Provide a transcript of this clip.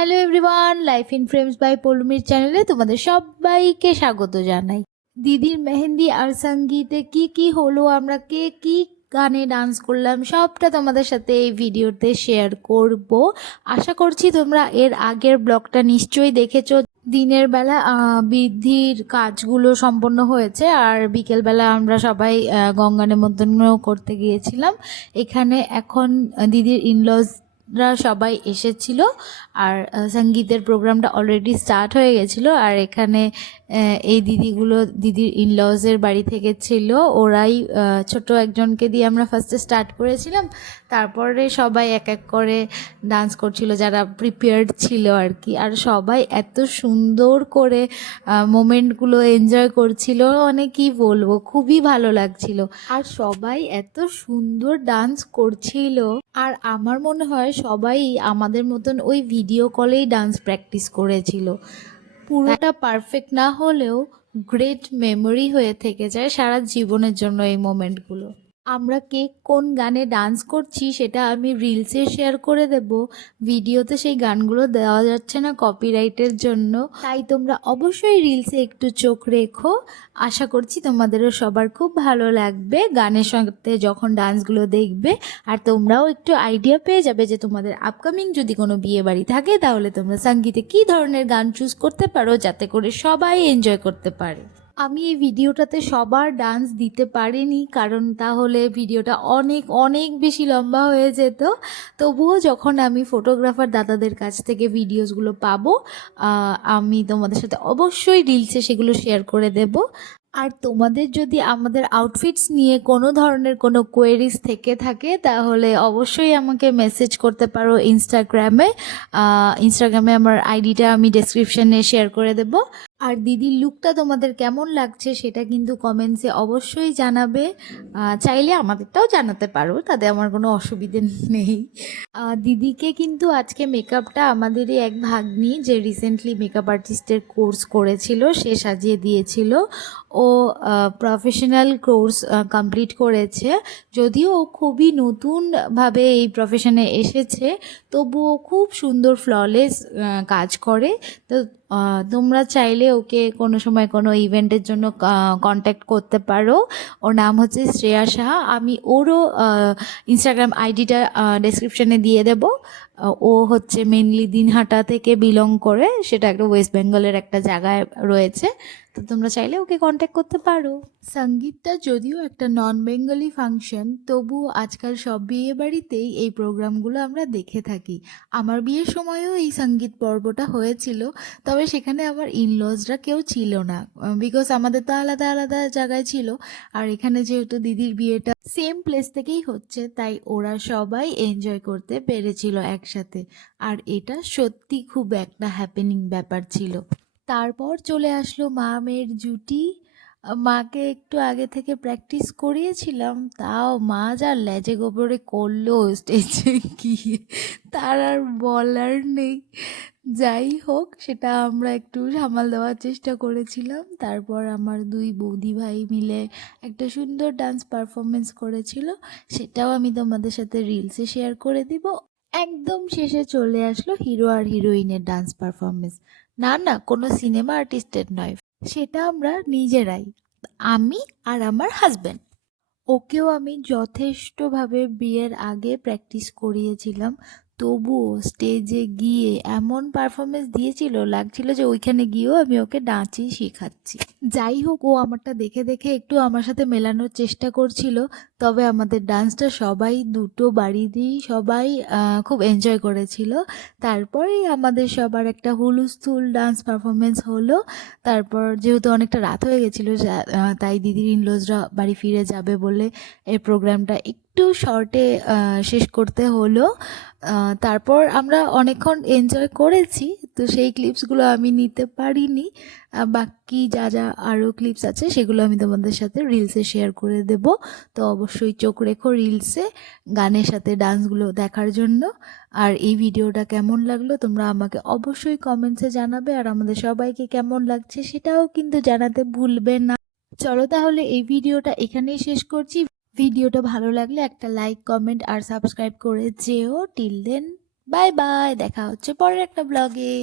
Hello everyone, life in frames by পৌলমীর চ্যানেলে তোমাদের সবাইকে স্বাগত জানাই। দিদির মেহেন্দি আর সঙ্গীতে কি কি হলো, আমরা কে কি গানে ডান্স করলাম, সবটা তোমাদের সাথে এই ভিডিওতে শেয়ার করব। আশা করছি তোমরা এর আগের ব্লগটা নিশ্চয়ই দেখেছো। দিনের বেলা বৃদ্ধির কাজগুলো সম্পন্ন হয়েছে, আর বিকেলবেলা আমরা সবাই গঙ্গা নিমন্ত্রণ করতে গিয়েছিলাম। এখানে এখন দিদির ইনলজরা সবাই এসেছিল, আর সঙ্গীতের প্রোগ্রামটা অলরেডি স্টার্ট হয়ে গেছিলো। আর এখানে এই দিদির ইনলজের বাড়ি থেকে ছিল, ওরাই ছোট একজনকে দিয়ে আমরা ফার্স্টে স্টার্ট করেছিলাম। তারপরে সবাই এক এক করে ডান্স করছিল যারা প্রিপেয়ার্ড ছিল আর কি। আর সবাই এত সুন্দর করে মোমেন্টগুলো এনজয় করছিল, মানে কি বলবো, খুবই ভালো লাগছিল। আর সবাই এত সুন্দর ডান্স করছিল। আর আমার মনে হয় সবাই আমাদের মতন ওই ভিডিও কলেই ডান্স প্র্যাকটিস করেছিল। পুরোটা পারফেক্ট না হলেও গ্রেট মেমোরি হয়ে থেকে যায় সারা জীবনের জন্য এই মোমেন্টগুলো। আমরা কে কোন গানে ডান্স করছি সেটা আমি রিলসে শেয়ার করে দেব। ভিডিওতে সেই গানগুলো দেওয়া যাচ্ছে না কপিরাইটের জন্য, তাই তোমরা অবশ্যই রিলসে একটু চোখ রেখো। আশা করছি তোমাদেরও সবার খুব ভালো লাগবে গানের সাথে যখন ডান্সগুলো দেখবে। আর তোমরাও একটু আইডিয়া পেয়ে যাবে যে তোমাদের আপকামিং যদি কোনো বিয়ে বাড়ি থাকে তাহলে তোমরা সঙ্গীতে কী ধরনের গান চুজ করতে পারো, যাতে করে সবাই এনজয় করতে পারে। আমি এই ভিডিওটাতে সবার ডান্স দিতে পারিনি, কারণ তাহলে ভিডিওটা অনেক অনেক বেশি লম্বা হয়ে যেত। তবুও যখন আমি ফটোগ্রাফার দাদাদের কাছ থেকে ভিডিওসগুলো পাবো, আমি তোমাদের সাথে অবশ্যই রিলসে সেগুলো শেয়ার করে দেব। আর তোমাদের যদি আমাদের আউটফিটস নিয়ে কোনো ধরনের কোনো কোয়েরিজ থেকে থাকে তাহলে অবশ্যই আমাকে মেসেজ করতে পারো ইনস্টাগ্রামে আমার আইডিটা আমি ডেসক্রিপশনে শেয়ার করে দেব। আর দিদির লুকটা তোমাদের কেমন লাগছে সেটা কিন্তু কমেন্টসে অবশ্যই জানাবে। চাইলে আমাদেরটাও জানাতে পারো, তাতে আমার কোনো অসুবিধে নেই। দিদিকে কিন্তু আজকে মেকআপটা আমাদেরই এক ভাগ্নি, যে রিসেন্টলি মেকআপ আর্টিস্টের কোর্স করেছিল, সে সাজিয়ে দিয়েছিল। ও প্রফেশনাল কোর্স কমপ্লিট করেছে, যদিও ও খুবই নতুনভাবে এই প্রফেশনে এসেছে, তবুও খুব সুন্দর ফ্ললেস কাজ করে। তো তোমরা চাইলে ওকে কোনো সময় কোনো ইভেন্টের জন্য কন্ট্যাক্ট করতে পারো। ওর নাম হচ্ছে শ্রেয়া সাহা। আমি ওরও ইনস্টাগ্রাম আইডিটা ডেসক্রিপশানে দিয়ে দেব। ও হচ্ছে মেনলি দিনহাটা থেকে বিলং করে, সেটা একটা ওয়েস্ট বেঙ্গলের একটা জায়গায় রয়েছে। তো তোমরা চাইলে ওকে কন্ট্যাক্ট করতে পারো। সঙ্গীতটা যদিও একটা নন বেঙ্গলি ফাংশন, তবুও আজকাল সব বিয়ে বাড়িতেই এই প্রোগ্রামগুলো আমরা দেখে থাকি। আমার বিয়ের সময়ও এই সঙ্গীত পর্বটা হয়েছিল, তবে সেখানে আমার ইনলজরা কেউ ছিল না, বিকজ আমাদের তো আলাদা আলাদা জায়গায় ছিল। আর এখানে যেহেতু দিদির বিয়েটা সেম প্লেস থেকেই হচ্ছে, তাই ওরা সবাই এনজয় করতে পেরেছিল একসাথে। আর এটা সত্যি খুব একটা হ্যাপেনিং ব্যাপার ছিল। তারপর চলে আসলো মা মেয়ের জুটি। মাকে একটু আগে থেকে প্র্যাকটিস করিয়েছিলাম, তাও মা যা লেজে গোবরে করলো স্টেজে গিয়ে, তার আর বলার নেই। যাই হোক, সেটা আমরা একটু সামাল দেওয়ার চেষ্টা করেছিলাম। তারপর আমার দুই বৌদি ভাই মিলে একটা সুন্দর ডান্স পারফরমেন্স করেছিল, সেটাও আমি তোমাদের সাথে রিলসে শেয়ার করে দিব। একদম শেষে চলে আসলো হিরো আর হিরোইনের ডান্স পারফরমেন্স। না না, কোনো সিনেমা আর্টিস্টের নয়, সেটা আমরা নিজেরাই, আমি আর আমার হাজব্যান্ড। ওকেও আমি যথেষ্টভাবে বিয়ের আগে প্র্যাকটিস করিয়েছিলাম, তবুও স্টেজে গিয়ে এমন পারফরমেন্স দিয়েছিল, লাগছিল যে ওইখানে গিয়েও আমি ওকে ডান্সই শেখাচ্ছি। যাই হোক, ও আমারটা দেখে দেখে একটু আমার সাথে মেলানোর চেষ্টা করছিল, তবে আমাদের ডান্সটা সবাই দুটো বাড়িতেই সবাই খুব এনজয় করেছিল। তারপরেই আমাদের সবার একটা হুলস্থুল ডান্স পারফরমেন্স হলো। তারপর যেহেতু অনেকটা রাত হয়ে গেছিলো, তাই দিদির ইনলজরা বাড়ি ফিরে যাবে বলে এই প্রোগ্রামটা একটু শর্টে শেষ করতে হলো। তারপর আমরা অনেকক্ষণ এনজয় করেছি, তো সেই ক্লিপসগুলো আমি নিতে পারিনি। বাকি যা যা আরও ক্লিপস আছে সেগুলো আমি তোমাদের সাথে রিলসে শেয়ার করে দেব। তো অবশ্যই চোখ রেখো রিলসে গানের সাথে ডান্সগুলো দেখার জন্য। আর এই ভিডিওটা কেমন লাগলো তোমরা আমাকে অবশ্যই কমেন্টসে জানাবে, আর আমাদের সবাইকে কেমন লাগছে সেটাও কিন্তু জানাতে ভুলবে না। চলো তাহলে এই ভিডিওটা এখানেই শেষ করছি। ভিডিওটা ভালো লাগলে একটা লাইক, কমেন্ট আর সাবস্ক্রাইব করে যেও। টিল দেন, বাই বাই, দেখা হচ্ছে পরের একটা ব্লগে।